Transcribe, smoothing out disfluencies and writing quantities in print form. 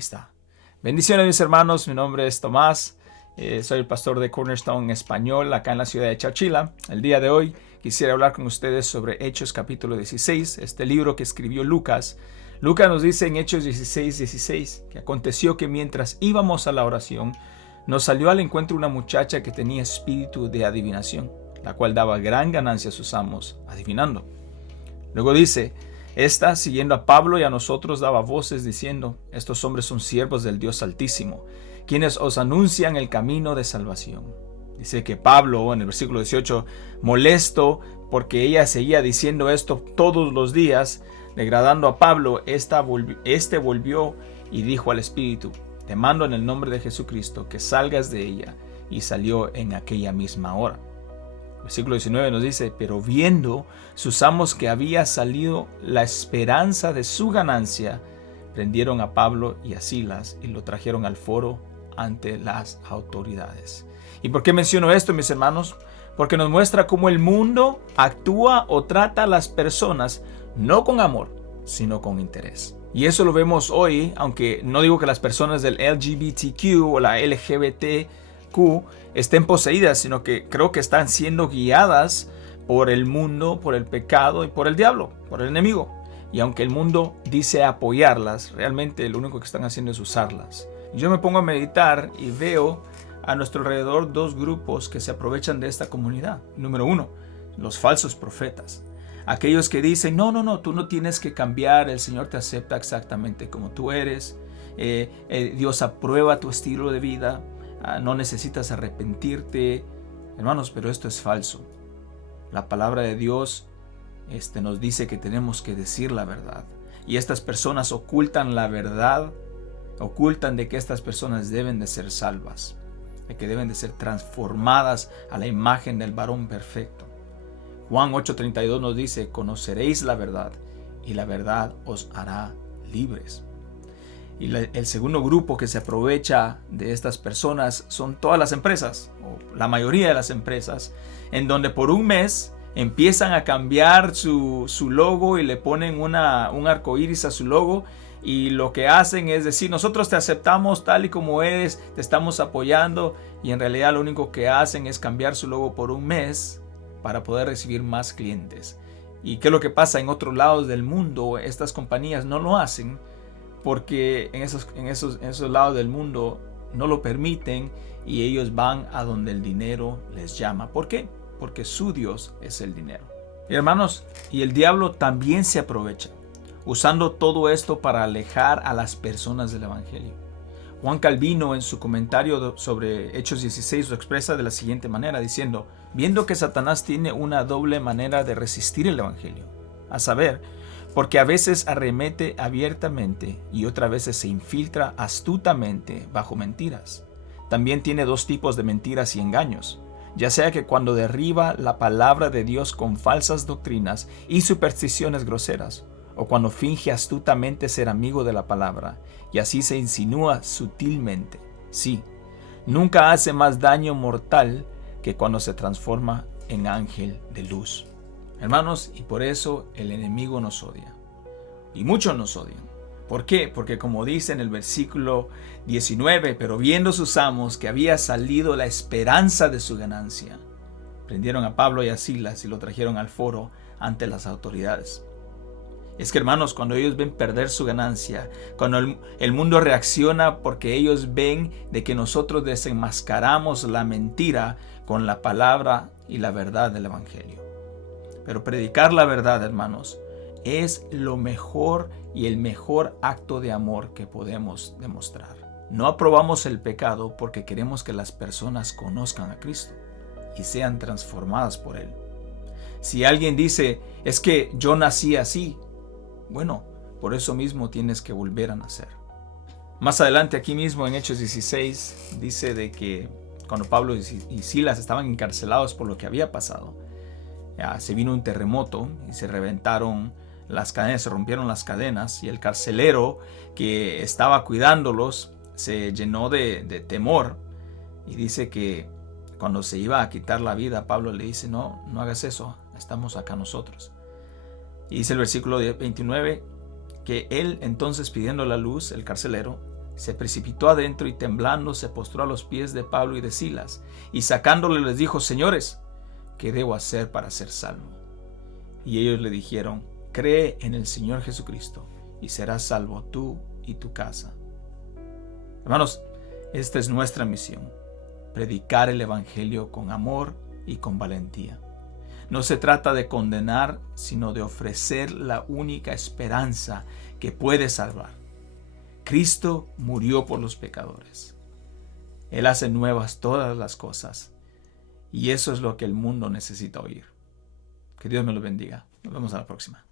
Ahí está. Bendiciones, mis hermanos. Mi nombre es Tomás. Soy el pastor de Cornerstone en español acá en la ciudad de Chachila. El día de hoy quisiera hablar con ustedes sobre Hechos capítulo 16, este libro que escribió Lucas. Lucas nos dice en Hechos 16 que aconteció que mientras íbamos a la oración, nos salió al encuentro una muchacha que tenía espíritu de adivinación, la cual daba gran ganancia a sus amos, adivinando. Luego dice, esta, siguiendo a Pablo y a nosotros, daba voces diciendo, estos hombres son siervos del Dios Altísimo, quienes os anuncian el camino de salvación. Dice que Pablo, en el versículo 18, molesto porque ella seguía diciendo esto todos los días, degradando a Pablo, este volvió y dijo al espíritu, te mando en el nombre de Jesucristo que salgas de ella, y salió en aquella misma hora. Versículo 19 nos dice, pero viendo sus amos que había salido la esperanza de su ganancia, prendieron a Pablo y a Silas y lo trajeron al foro ante las autoridades. ¿Y por qué menciono esto, mis hermanos? Porque nos muestra cómo el mundo actúa o trata a las personas no con amor, sino con interés. Y eso lo vemos hoy, aunque no digo que las personas del LGBTQ o la LGBTQ estén poseídas, sino que creo que están siendo guiadas por el mundo, por el pecado y por el diablo, por el enemigo. Y aunque el mundo dice apoyarlas, realmente lo único que están haciendo es usarlas. Yo me pongo a meditar y veo a nuestro alrededor dos grupos que se aprovechan de esta comunidad. Número uno, los falsos profetas. Aquellos que dicen, no, tú no tienes que cambiar, el Señor te acepta exactamente como tú eres, Dios aprueba tu estilo de vida, no necesitas arrepentirte. Hermanos, pero esto es falso. La palabra de Dios nos dice que tenemos que decir la verdad. Y estas personas ocultan la verdad, ocultan de que estas personas deben de ser salvas, de que deben de ser transformadas a la imagen del varón perfecto. Juan 8:32 nos dice, conoceréis la verdad y la verdad os hará libres. Y el segundo grupo que se aprovecha de estas personas son todas las empresas, o la mayoría de las empresas, en donde por un mes empiezan a cambiar su logo y le ponen un arco iris a su logo, y lo que hacen es decir, nosotros te aceptamos tal y como eres, te estamos apoyando, y en realidad lo único que hacen es cambiar su logo por un mes para poder recibir más clientes. ¿Y qué es lo que pasa en otros lados del mundo? Estas compañías no lo hacen porque en esos lados del mundo no lo permiten y ellos van a donde el dinero les llama. ¿Por qué? Porque su Dios es el dinero. Y hermanos, y el diablo también se aprovecha, usando todo esto para alejar a las personas del Evangelio. Juan Calvino, en su comentario sobre Hechos 16, lo expresa de la siguiente manera, diciendo, viendo que Satanás tiene una doble manera de resistir el Evangelio, a saber, porque a veces arremete abiertamente y otras veces se infiltra astutamente bajo mentiras. También tiene dos tipos de mentiras y engaños, ya sea que cuando derriba la palabra de Dios con falsas doctrinas y supersticiones groseras, o cuando finge astutamente ser amigo de la palabra, y así se insinúa sutilmente. Sí, nunca hace más daño mortal que cuando se transforma en ángel de luz. Hermanos, y por eso el enemigo nos odia. Y muchos nos odian. ¿Por qué? Porque como dice en el versículo 19, pero viendo sus amos que había salido la esperanza de su ganancia, prendieron a Pablo y a Silas y lo trajeron al foro ante las autoridades. Es que hermanos, cuando ellos ven perder su ganancia, cuando el mundo reacciona porque ellos ven de que nosotros desenmascaramos la mentira con la palabra y la verdad del Evangelio. Pero predicar la verdad, hermanos, es lo mejor y el mejor acto de amor que podemos demostrar. No aprobamos el pecado porque queremos que las personas conozcan a Cristo y sean transformadas por Él. Si alguien dice, es que yo nací así, bueno, por eso mismo tienes que volver a nacer. Más adelante, aquí mismo en Hechos 16, dice de que cuando Pablo y Silas estaban encarcelados por lo que había pasado, se vino un terremoto y se reventaron las cadenas, se rompieron las cadenas, y el carcelero que estaba cuidándolos se llenó de temor, y dice que cuando se iba a quitar la vida, Pablo le dice, no hagas eso, estamos acá nosotros. Y dice el versículo 29 que él entonces, pidiendo la luz, el carcelero, Se precipitó adentro y temblando se postró a los pies de Pablo y de Silas, y sacándole les dijo: Señores, ¿qué debo hacer para ser salvo? Y ellos le dijeron: Cree en el Señor Jesucristo, y serás salvo tú y tu casa. Hermanos, esta es nuestra misión: predicar el Evangelio con amor y con valentía. No se trata de condenar, sino de ofrecer la única esperanza que puede salvar. Cristo murió por los pecadores. Él hace nuevas todas las cosas, y eso es lo que el mundo necesita oír. Que Dios me lo bendiga. Nos vemos a la próxima.